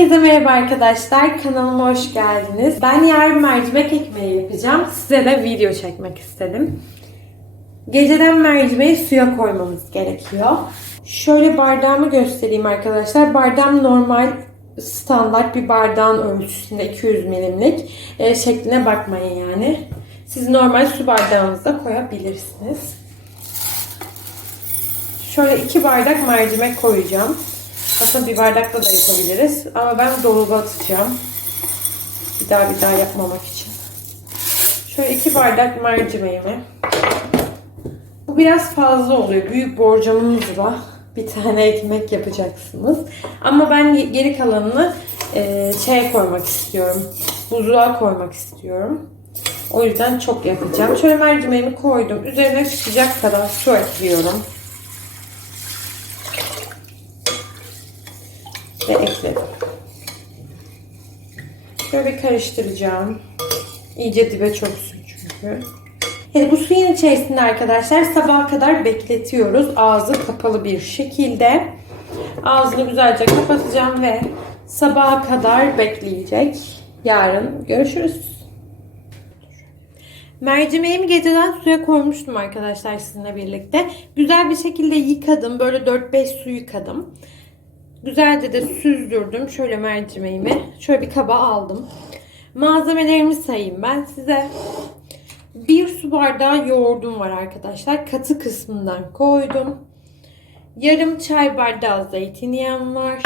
Herkese merhaba arkadaşlar. Kanalıma hoş geldiniz. Ben yarın mercimek ekmeği yapacağım. Size de video çekmek istedim. Geceden mercimeği suya koymamız gerekiyor. Şöyle bardağımı göstereyim arkadaşlar. Bardağım normal standart bir bardağın ölçüsünde 200 milimlik e, şekline bakmayın yani. Siz normal su bardağınızda koyabilirsiniz. Şöyle iki bardak mercimek koyacağım. Aslında bir bardakla da yapabiliriz. Ama ben dolaba atacağım. Bir daha bir daha yapmamak için. Şöyle iki bardak mercimeğimi. Bu biraz fazla oluyor. Büyük borcamımızla bir tane ekmek yapacaksınız. Ama ben geri kalanını e, şeye koymak istiyorum. Buzluğa koymak istiyorum. O yüzden çok yapacağım. Şöyle mercimeğimi koydum. Üzerine sıcak kadar su ekliyorum. Ve ekledim. Şöyle karıştıracağım. İyice dibe çöksün çünkü. Yani bu suyun içerisinde arkadaşlar sabaha kadar bekletiyoruz. Ağzı kapalı bir şekilde. Ağzını güzelce kapatacağım ve sabaha kadar bekleyecek. Yarın görüşürüz. Mercimeğimi geceden suya koymuştum arkadaşlar sizinle birlikte. Güzel bir şekilde yıkadım. Böyle 4-5 su yıkadım. Güzelce de süzdürdüm. Şöyle mercimeğimi. Şöyle bir kaba aldım. Malzemelerimi sayayım ben size. Bir su bardağı yoğurdum var arkadaşlar. Katı kısmından koydum. Yarım çay bardağı zeytinyağım var.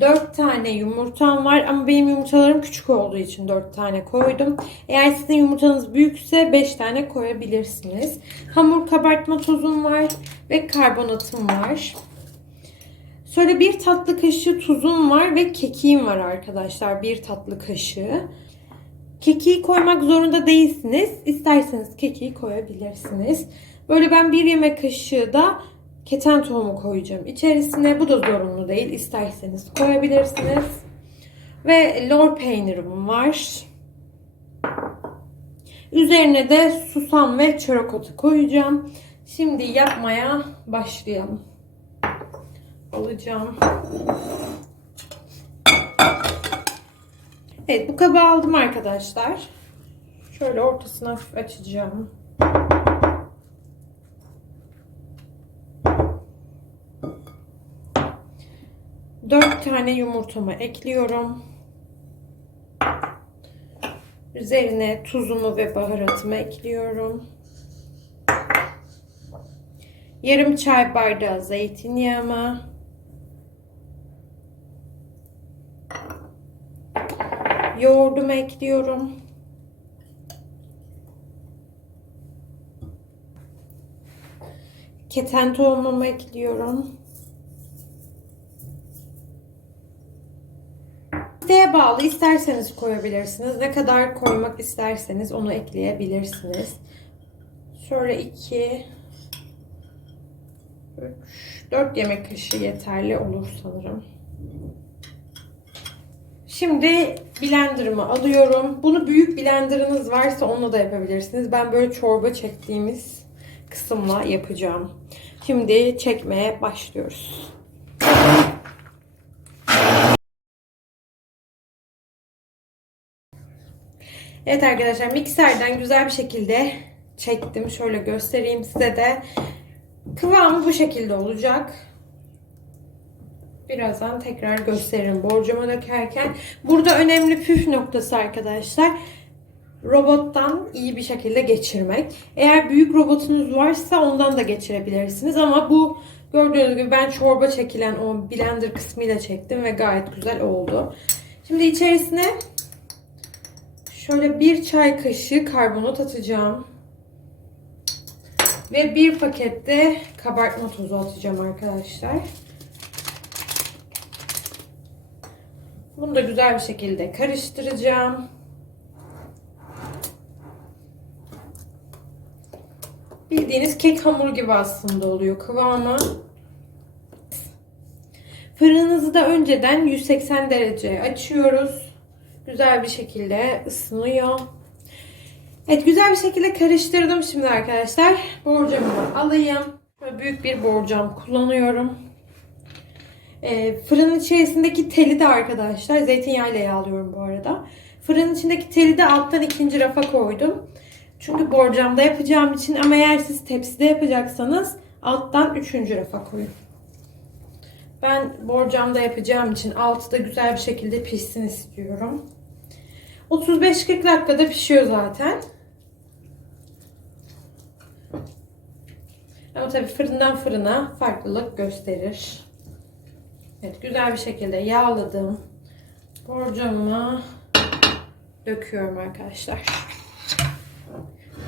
4 tane yumurtam var ama benim yumurtalarım küçük olduğu için 4 tane koydum. Eğer sizin yumurtanız büyükse 5 tane koyabilirsiniz. Hamur kabartma tozum var ve karbonatım var. Şöyle bir tatlı kaşığı tuzum var ve kekiğim var arkadaşlar. Bir tatlı kaşığı. Kekiği koymak zorunda değilsiniz. İsterseniz kekiği koyabilirsiniz. Böyle ben bir yemek kaşığı da keten tohumu koyacağım içerisine. Bu da zorunlu değil. İsterseniz koyabilirsiniz. Ve lor peynirim var. Üzerine de susam ve çörek otu koyacağım. Şimdi yapmaya başlayalım alacağım. Evet bu kabı aldım arkadaşlar. Şöyle ortasını hafif açacağım. Dört tane yumurtamı ekliyorum. Üzerine tuzumu ve baharatımı ekliyorum. Yarım çay bardağı zeytinyağımı. Yoğurdumu ekliyorum. Keten tohumumu ekliyorum. İsteğe bağlı isterseniz koyabilirsiniz. Ne kadar koymak isterseniz onu ekleyebilirsiniz. Şöyle 2 3 4 yemek kaşığı yeterli olur sanırım. Şimdi blenderımı alıyorum. Bunu büyük blenderınız varsa onunla da yapabilirsiniz. Ben böyle çorba çektiğimiz kısımla yapacağım. Şimdi çekmeye başlıyoruz. Evet arkadaşlar mikserden güzel bir şekilde çektim. Şöyle göstereyim size de. Kıvamı bu şekilde olacak. Birazdan tekrar gösteririm borcama dökerken. Burada önemli püf noktası arkadaşlar. Robottan iyi bir şekilde geçirmek. Eğer büyük robotunuz varsa ondan da geçirebilirsiniz. Ama bu gördüğünüz gibi ben çorba çekilen o blender kısmıyla çektim ve gayet güzel oldu. Şimdi içerisine şöyle bir çay kaşığı karbonat atacağım. Ve bir pakette kabartma tozu atacağım arkadaşlar. Bunu da güzel bir şekilde karıştıracağım. Bildiğiniz kek hamuru gibi aslında oluyor kıvamı. Fırınınızı da önceden 180 dereceye açıyoruz. Güzel bir şekilde ısınıyor. Evet güzel bir şekilde karıştırdım şimdi arkadaşlar. Borcamımı alayım. Böyle büyük bir borcam kullanıyorum. E, fırının içerisindeki teli de arkadaşlar zeytinyağıyla yağlıyorum bu arada. Fırının içindeki teli de alttan ikinci rafa koydum. Çünkü borcamda yapacağım için ama eğer siz tepside yapacaksanız alttan üçüncü rafa koyun. Ben borcamda yapacağım için altı da güzel bir şekilde pişsin istiyorum. 35-40 dakikada pişiyor zaten. Ama tabii fırından fırına farklılık gösterir. Evet güzel bir şekilde yağladım. Borcamıma döküyorum arkadaşlar.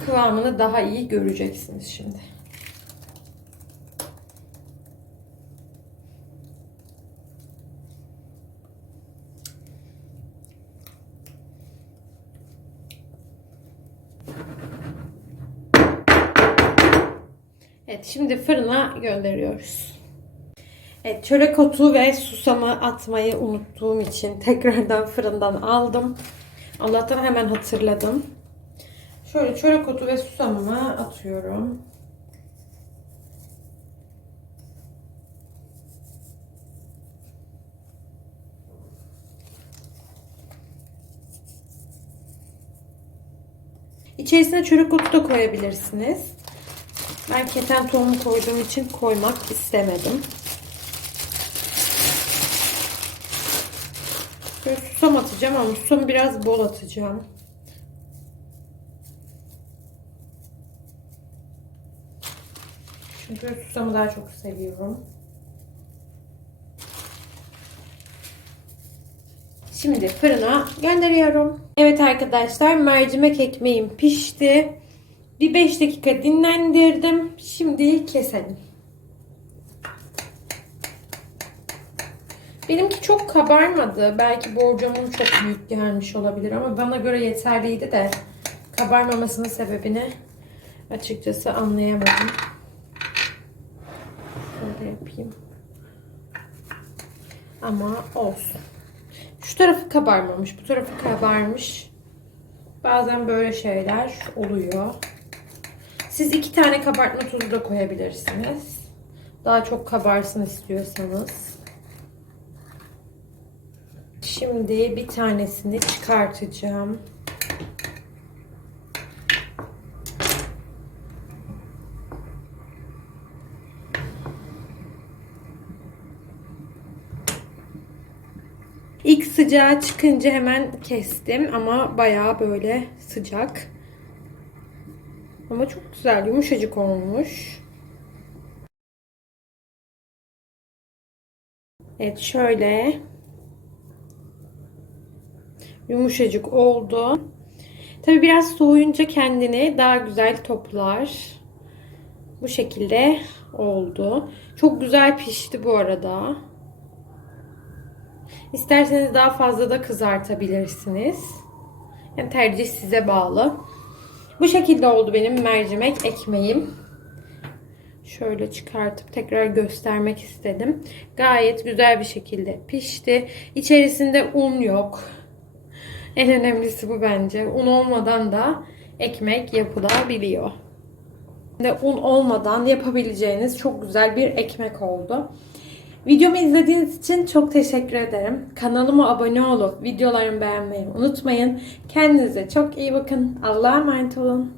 Kıvamını daha iyi göreceksiniz şimdi. Evet şimdi fırına gönderiyoruz. Evet çörek otu ve susamı atmayı unuttuğum için tekrardan fırından aldım. Allah'tan hemen hatırladım. Şöyle çörek otu ve susamımı atıyorum. İçerisine çörek otu da koyabilirsiniz. Ben keten tohumu koyduğum için koymak istemedim. Böyle susam atacağım ama susamı biraz bol atacağım. Çünkü susamı daha çok seviyorum. Şimdi fırına gönderiyorum. Evet arkadaşlar mercimek ekmeğim pişti. Bir 5 dakika dinlendirdim. Şimdi keselim. Benimki çok kabarmadı. Belki borcamım çok büyük gelmiş olabilir ama bana göre yeterliydi de kabarmamasının sebebini açıkçası anlayamadım. Şöyle yapayım. Ama olsun. Şu tarafı kabarmamış, bu tarafı kabarmış. Bazen böyle şeyler oluyor. Siz iki tane kabartma tozu da koyabilirsiniz. Daha çok kabarsın istiyorsanız. Şimdi bir tanesini çıkartacağım. İlk sıcağı çıkınca hemen kestim ama bayağı böyle sıcak. Ama çok güzel yumuşacık olmuş. Evet şöyle yumuşacık oldu. Tabi biraz soğuyunca kendini daha güzel toplar. Bu şekilde oldu. Çok güzel pişti bu arada. İsterseniz daha fazla da kızartabilirsiniz. Yani tercih size bağlı. Bu şekilde oldu benim mercimek ekmeğim. Şöyle çıkartıp tekrar göstermek istedim. Gayet güzel bir şekilde pişti. İçerisinde un yok. En önemlisi bu bence. Un olmadan da ekmek yapılabiliyor. Ve un olmadan yapabileceğiniz çok güzel bir ekmek oldu. Videomu izlediğiniz için çok teşekkür ederim. Kanalıma abone olup videolarımı beğenmeyi unutmayın. Kendinize çok iyi bakın. Allah'a emanet olun.